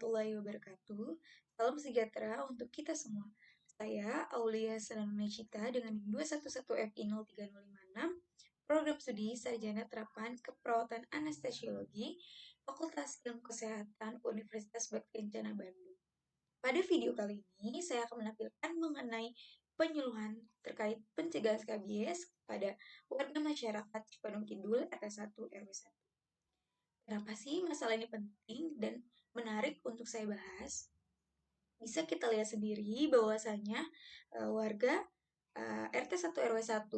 warahmatullahi wabarakatuh. Salam sejahtera untuk kita semua. Saya Aulia Sananunecita dengan NIM 211FI03056, Program Studi Sarjana Terapan Keperawatan Anestesiologi, Fakultas Ilmu Kesehatan Universitas Batu Kencana Bandung. Pada video kali ini, saya akan menampilkan mengenai penyuluhan terkait pencegahan skabies pada warga masyarakat Cipadung Kidul RT1 RW1. Kenapa sih masalah ini penting dan menarik untuk saya bahas? Bisa kita lihat sendiri bahwasanya warga RT1 RW1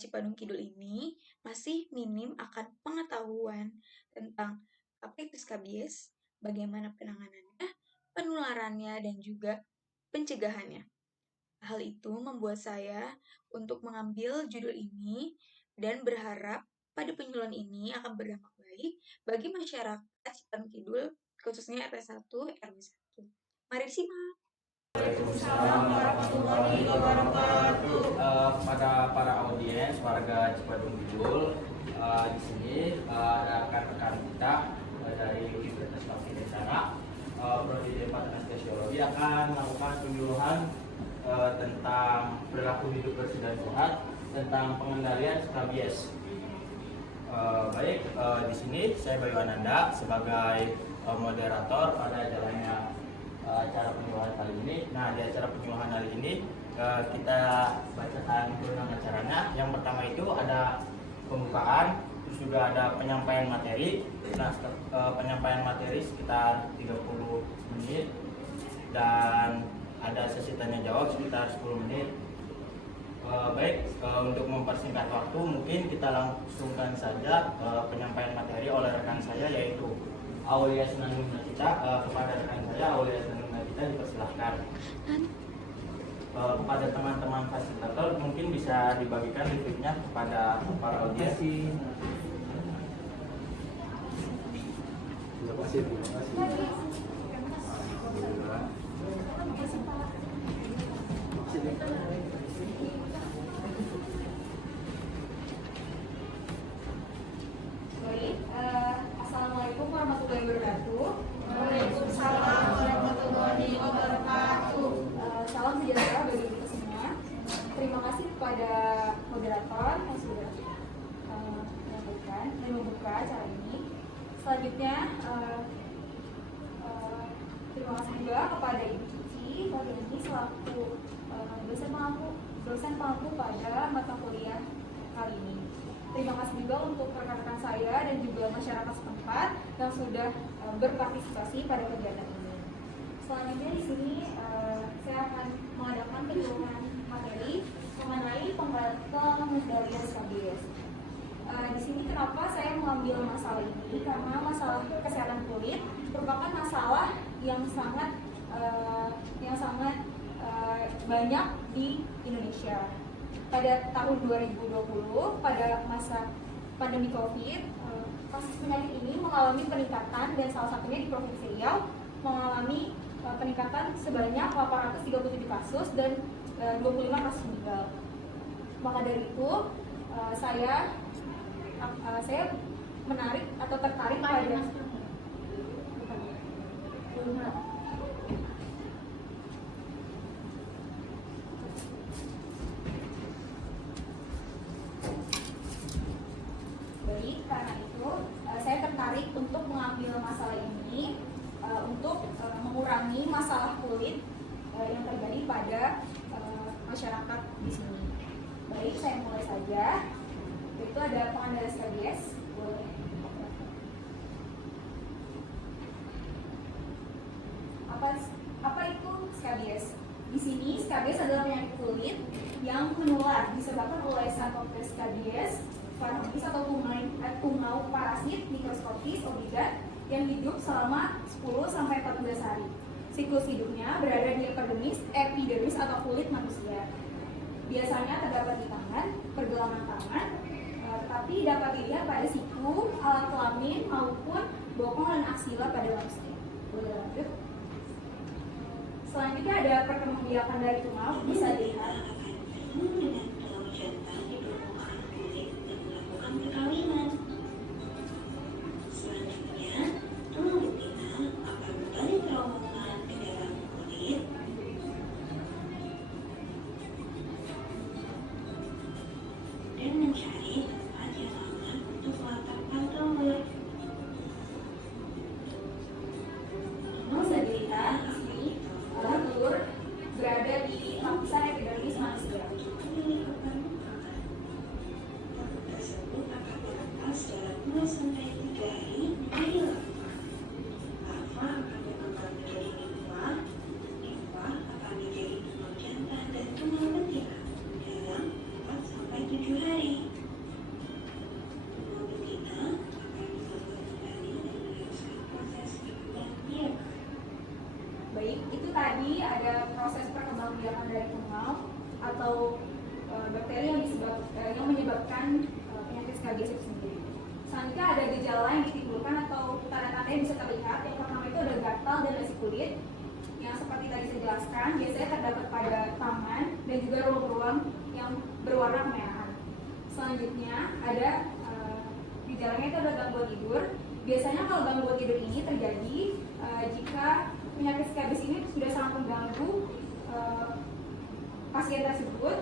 Cipadung Kidul ini masih minim akan pengetahuan tentang apa itu skabies, bagaimana penanganannya, penularannya, dan juga pencegahannya. Hal itu membuat saya untuk mengambil judul ini dan berharap pada penyuluhan ini akan berdampak baik bagi masyarakat Cipadung Kidul, khususnya RT1 RW1. Mari disimak. Waalaikumsalam warahmatullahi wabarakatuh. Pada para audiens warga Cipadung Kidul, di sini ada rekan-rekan kita dari Universitas Batu Kencana, Prodi Departemen Anestesiologi akan melakukan penyuluhan tentang perilaku hidup bersih dan sehat tentang pengendalian skabies. Di sini saya Bayu Ananda sebagai moderator pada jalannya acara penyuluhan kali ini. Nah, di acara penyuluhan kali ini kita bacakan urutan acaranya. Yang pertama itu ada pembukaan, terus juga ada penyampaian materi. Nah, penyampaian materi sekitar 30 menit dan ada sesi tanya jawab sekitar 10 menit. Untuk mempersingkat waktu, mungkin kita langsungkan saja penyampaian materi oleh rekan saya, yaitu Aulia Sananunecita. Kepada rekan saya Aulia Sananunecita dipersilahkan. Kepada teman-teman fasilitator mungkin bisa dibagikan linknya kepada para audiens. Terima kasih. Assalamualaikum warahmatullahi wabarakatuh. Waalaikumsalam warahmatullahi wabarakatuh. Salam sejahtera bagi kita semua. Terima kasih kepada moderator yang sudah menyampaikan dan membuka acara ini. Selanjutnya, terima kasih juga kepada Ibu Cici pada ini selaku dosen pemangku pada mata kuliah kali ini. Terima kasih juga untuk rekan-rekan saya dan juga masyarakat setempat yang sudah berpartisipasi pada kegiatan ini. Selanjutnya di sini saya akan mengadakan penyuluhan materi mengenai pengendalian skabies. Di sini kenapa saya mengambil masalah ini? Karena masalah kesehatan kulit merupakan masalah yang sangat banyak di Indonesia. Pada tahun 2020, pada masa pandemi COVID, kasus penyakit ini mengalami peningkatan dan salah satunya di Provinsi Riau mengalami peningkatan sebanyak 837 kasus dan 25 kasus meninggal. Maka dari itu, saya menarik atau tertarik pada karena itu saya tertarik untuk mengambil masalah ini untuk mengurangi masalah kulit yang terjadi pada masyarakat di sini. Baik, saya mulai saja. Yaitu ada pengendalian skabies. Apa itu skabies? Di sini skabies adalah penyakit kulit yang menular disebabkan oleh Staphylococcus scabies pharyngitis atau tungau parasit mikroskopis obligat yang hidup selama 10-14 hari. Siklus hidupnya berada di epidermis atau kulit manusia. Biasanya terdapat di tangan, pergelangan tangan, tapi dapat dilihat pada siku, alat kelamin maupun bokong dan aksila pada manusia. Boleh lanjut. Selanjutnya ada perkembangbiakan dari tungau, bisa dilihat. Perkawinan. Selanjutnya, tumbuh pinang akan mencari tempat yang aman untuk meletakkan telur. Bisa dilihat di sini telur berada di lapisan epidermis manusia. Tersebut akan menetas dalam 2-3 hari menjadi larva. Larva akan berkembang menjadi nimfa. Nimfa akan menjadi tungau jantan dan tungau betina dalam 4-7 hari. Tungau betina akan dibangun kembali dan meneruskan proses perkembangbiakan. Baik, itu tadi ada proses perkembangbiakan dari tungau atau bakteri yang menyebabkan penyakit skabies itu sendiri. Selanjutnya ada gejala yang ditimbulkan atau tanda-tanda yang bisa terlihat. Yang pertama itu ada gatal dan lesi kulit yang seperti tadi saya jelaskan biasanya terdapat pada tangan dan juga ruang-ruang yang berwarna kemerahan. Selanjutnya ada gejalanya itu ada gangguan tidur. Biasanya kalau gangguan tidur ini terjadi jika penyakit skabies ini sudah sangat mengganggu pasien tersebut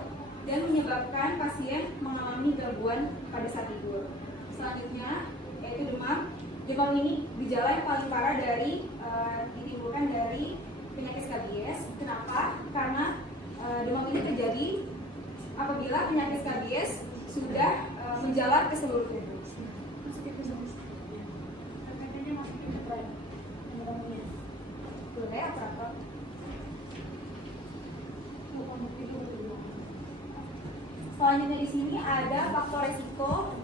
dan menyebabkan pasien mengalami gangguan pada saat tidur. Selanjutnya yaitu demam. Demam ini gejala yang paling parah ditimbulkan dari penyakit skabies. Kenapa? Karena demam ini terjadi apabila penyakit skabies sudah menjalar ke seluruh tubuh. Boleh apa? Selanjutnya di sini ada faktor resiko.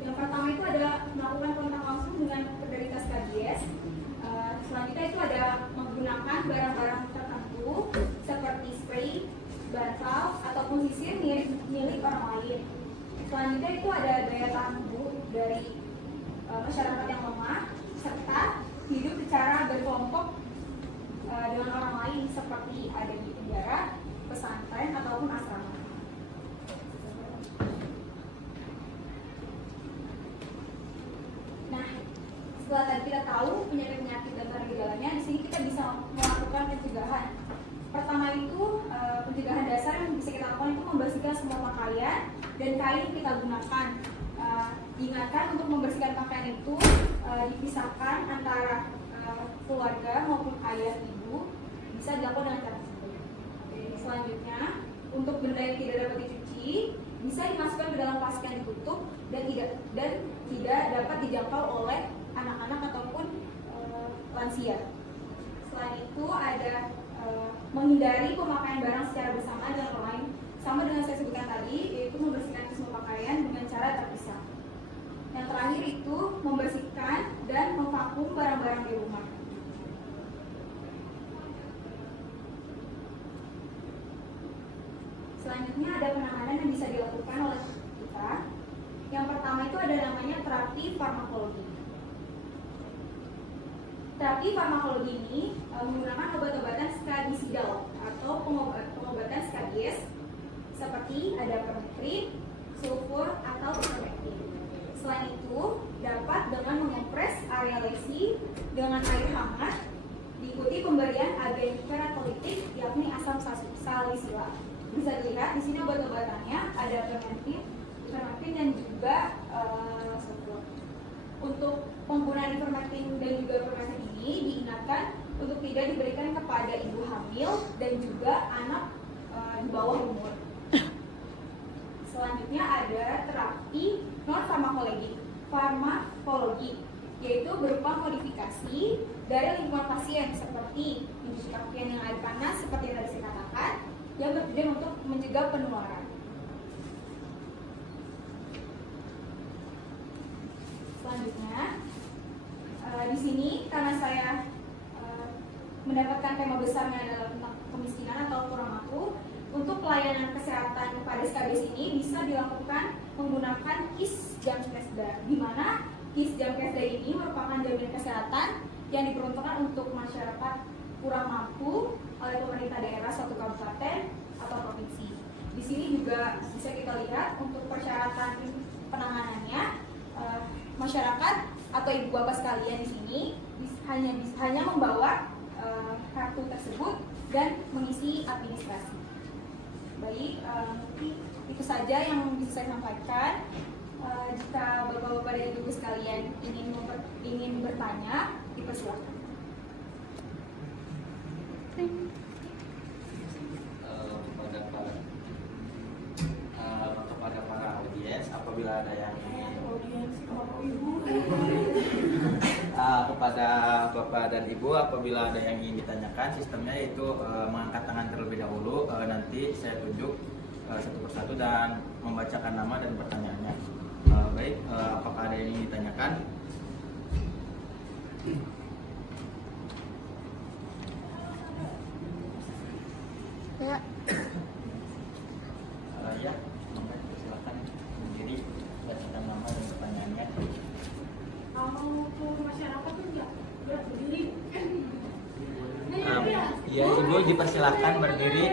Yang pertama itu adalah melakukan kontak langsung dengan penderita skabies. Selanjutnya itu ada menggunakan barang-barang tertentu seperti spray, bantal, ataupun sisir milik orang lain. Selanjutnya itu ada daya tahan tubuh dari masyarakat yang lemah, serta hidup secara berkelompok dengan orang lain seperti ada di penjara, pesantren, ataupun asrama. Nah, setelah tadi kita tahu penyakit-penyakit dan gejalanya, di sini kita bisa melakukan pencegahan. Pertama itu pencegahan dasar yang bisa kita lakukan itu membersihkan semua pakaian dan kain yang kita gunakan. Diingatkan untuk membersihkan pakaian itu dipisahkan antara keluarga maupun ayah ibu, bisa dilakukan dengan cara tersebut. Selanjutnya, untuk benda yang tidak dapat dicuci bisa dimasukkan ke dalam plastik yang ditutup dan tidak dapat dijangkau oleh anak-anak ataupun lansia. Selain itu ada menghindari pemakaian barang secara bersama dengan orang lain, sama dengan saya sebutkan tadi, yaitu membersihkan semua pakaian dengan cara terpisah. Yang terakhir itu membersihkan dan memvakum barang-barang di rumah. Selanjutnya ada penanganan yang bisa dilakukan oleh kita. Yang pertama itu ada namanya terapi farmakologi. Terapi farmakologi ini menggunakan obat-obatan skabisidal atau pengobatan skabies seperti ada permethrin, sulfur, atau ivermectin. Selain itu, dapat dengan mengopres area lesi dengan air hangat, diikuti pemberian agen keratolitik yakni asam salisyla. Bisa dilihat di sini obat-obatannya ada permethrin dan juga sulfur. Untuk penggunaan ivermectin dan juga permethrin ini diingatkan untuk tidak diberikan kepada ibu hamil dan juga anak di bawah umur. Selanjutnya ada terapi non-farmakologi, yaitu berupa modifikasi dari lingkungan pasien seperti industri pakaian yang air panas seperti yang tadi saya katakan, yang bertujuan untuk mencegah penularan. Selanjutnya, di sini karena saya mendapatkan tema besarnya adalah tentang kemiskinan atau kurang mampu, untuk pelayanan kesehatan pada skabies ini bisa dilakukan menggunakan KIS Jamkesda, di mana KIS Jamkesda ini merupakan jaminan kesehatan yang diperuntukkan untuk masyarakat kurang mampu oleh pemerintah daerah suatu kabupaten atau provinsi. Di sini juga bisa kita lihat untuk persyaratan penanganannya, masyarakat atau ibu bapak sekalian di sini hanya membawa kartu tersebut dan mengisi administrasi. Baik. Baik, itu saja yang bisa saya sampaikan. Jika bapak-bapak dan ibu sekalian ingin bertanya, dipersilakan. Kepada para audiens, apabila ada yang kepada bapak dan ibu, apabila ada yang ingin ditanyakan, sistemnya itu mengangkat tangan terlebih dahulu, nanti saya tunjuk satu persatu dan membacakan nama dan pertanyaannya. Baik, apakah ada yang ingin ditanyakan? Ya. Ya, silakan berdiri, bacakan nama dan pertanyaannya. Kalau ke masyarakat tuh enggak berdiri. Ya, ibu dipersilakan berdiri.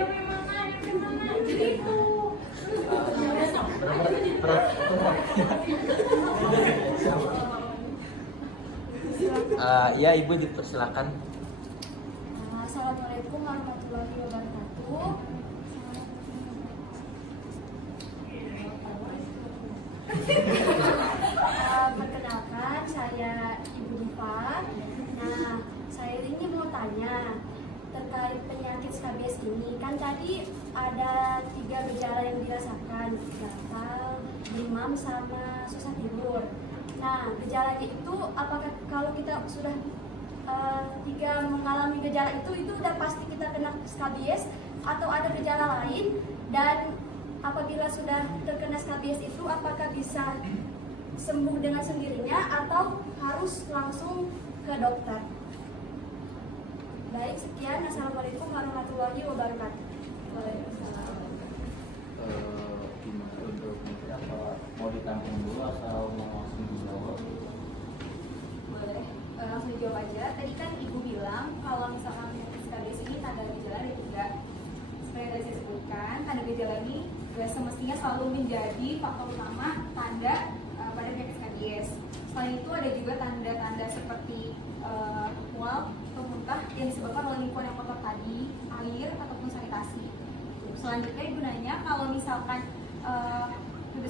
Ya, ibu dipersilakan. Assalamualaikum warahmatullahi wabarakatuh. Perkenalkan, saya Ibu Diva. Nah, saya ini mau tanya terkait penyakit skabies ini. Kan tadi ada 3 gejala yang dirasakan, gatal, demam, sama susah tidur. Nah, gejalanya itu apakah kalau kita sudah 3 mengalami gejala itu udah pasti kita kena skabies atau ada gejala lain? Dan apabila sudah terkena skabies itu apakah bisa sembuh dengan sendirinya atau harus langsung ke dokter? Baik, sekian. Assalamualaikum warahmatullahi wabarakatuh. Waalaikumsalam. Gimana untuk apa? Mau ditampung dulu atau mau langsung dijawab? Boleh, langsung dijawab aja. Tadi kan ibu bilang kalau misalkan penyakit skabies ini tanda gejala ada 3. Seperti yang tadi saya sebutkan, tanda gejala ini semestinya selalu menjadi faktor utama tanda pada penyakit skabies. Selain itu ada juga tanda-tanda seperti mual atau muntah yang disebabkan oleh lingkungan yang kotor tadi, air ataupun sanitasi. Selanjutnya ibu nanya kalau misalkan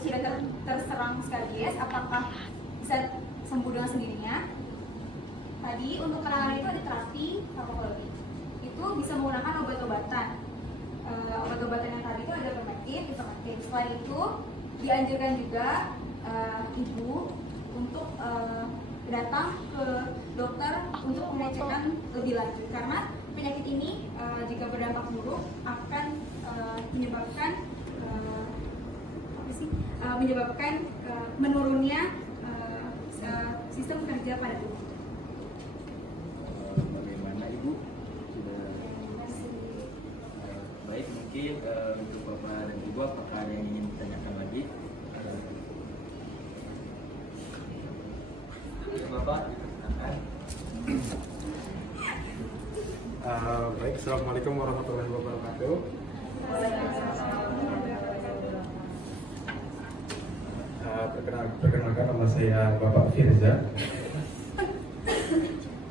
sudah terserang skabies, apakah bisa sembuh dengan sendirinya? Tadi untuk penanganan itu ada terapi farmakologi. Itu bisa menggunakan obat-obatan. Obat-obatan yang tadi itu ada ivermectin. Selain itu dianjurkan juga ibu untuk datang ke dokter untuk pengecekan lebih lanjut karena penyakit ini jika berdampak buruk akan menyebabkan menurunnya sistem kerja pada tubuh. Bagaimana ibu? Sudah baik, mungkin untuk bapak dan ibu apakah ada yang ingin ditanyakan lagi? Bapak, baik, assalamualaikum warahmatullahi wabarakatuh. Perkenalkan, nama saya Bapak Firza.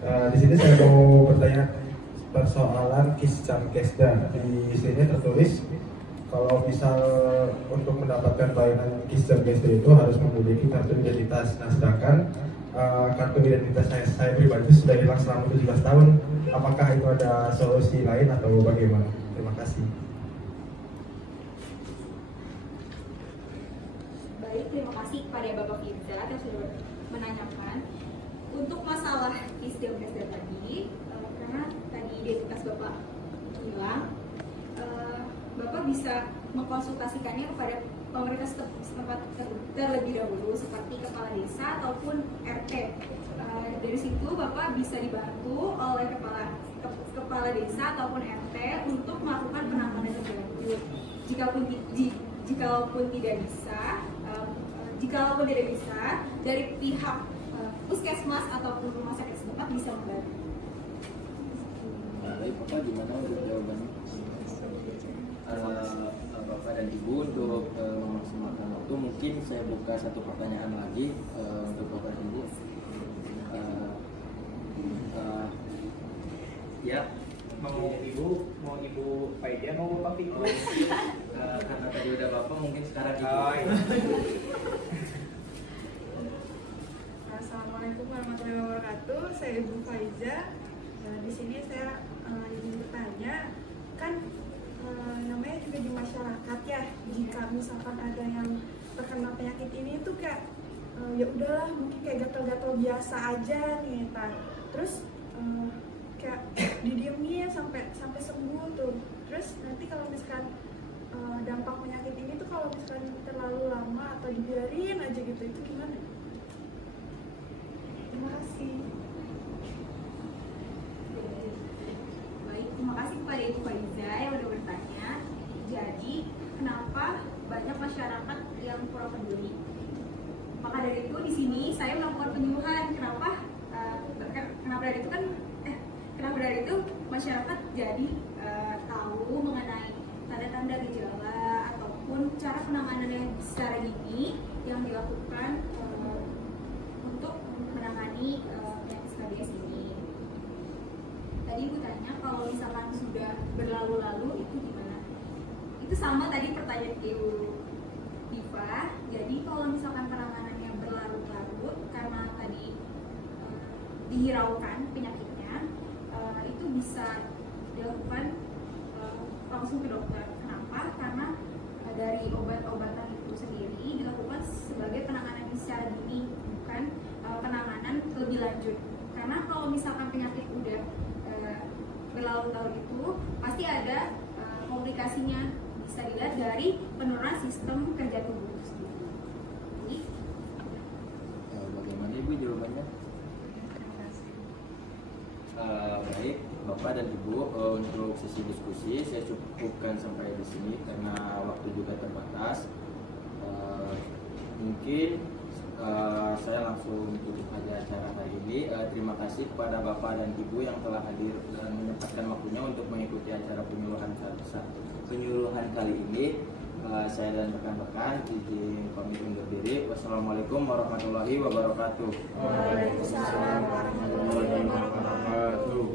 Di sini saya mau bertanya persoalan Kisjam-Kesda. Di sini tertulis kalau misal untuk mendapatkan pelayanan Kisjam-Kesda itu harus memiliki kartu identitas. Nah, sedangkan kartu identitas saya pribadi sudah hilang selama 17 tahun. Apakah itu ada solusi lain atau bagaimana? Terima kasih. Baik, terima kasih kepada Bapak Firza yang sudah menanyakan untuk masalah Kisjam-Kesda tadi. Karena tadi identitas Bapak hilang, Bapak bisa mengkonsultasikannya kepada pemerintah setempat terlebih dahulu seperti kepala desa ataupun RT. Dari situ Bapak bisa dibantu oleh kepala desa ataupun RT untuk melakukan penanganan lebih lanjut. Jikalau tidak bisa, dari pihak puskesmas ataupun rumah sakit setempat bisa membantu. Baik, Bapak gimana untuk jawabannya? Bapak dan Ibu untuk memaksimalkan waktu, mungkin saya buka satu pertanyaan lagi untuk Bapak dan Ibu. Ya, mau ibu Faidia mau Bapak Fikri? udah bapak mungkin sekarang ibu. Oh, iya. Assalamualaikum warahmatullahi wabarakatuh. Saya Ibu Faiza. Di sini saya ingin bertanya, kan namanya juga di masyarakat ya, jika misalkan ada yang terkena penyakit ini tuh kayak ya udahlah mungkin kayak gatal-gatal biasa aja nih, terus kayak didiemin sampai sembuh tuh. Terus nanti kalau misalkan dampak penyakit ini tuh kalau misalkan terlalu lama atau dibiarin aja gitu, itu gimana? Terima kasih. Baik, terima kasih kepada Ibu Faiza yang udah bertanya. Jadi, kenapa banyak masyarakat yang kurang peduli? Maka dari itu di sini saya melakukan penyuluhan. Kenapa dari itu masyarakat jadi tahu mengenai tanda-tanda gejala ataupun cara penanganannya secara dini yang dilakukan untuk menangani penyakit skabies ini. Tadi Ibu tanya kalau misalkan sudah berlalu-lalu itu gimana? Itu sama tadi pertanyaan Ibu Diva. Jadi kalau misalkan penanganannya berlarut-larut karena tadi dihiraukan penyakitnya, itu bisa dilakukan langsung ke dokter. Kenapa? Karena dari obat-obatan itu sendiri dilakukan sebagai penanganan secara dini, bukan penanganan lebih lanjut. Karena kalau misalkan penyakit udah berlarut-larut itu pasti ada komplikasinya, bisa dilihat dari penurunan sistem kerja tubuh itu sendiri. Jadi, Bagaimana Ibu jawabannya? Baik, Bapak dan Ibu, untuk sesi diskusi saya cukupkan sampai di sini karena waktu juga terbatas. Mungkin saya langsung tutup aja acara hari ini. Terima kasih kepada Bapak dan Ibu yang telah hadir dan menyempatkan waktunya untuk mengikuti acara penyuluhan kali ini. Saya dan rekan-rekan izin pamit undur diri. Wassalamualaikum warahmatullahi wabarakatuh. Waalaikumsalam warahmatullahi wabarakatuh.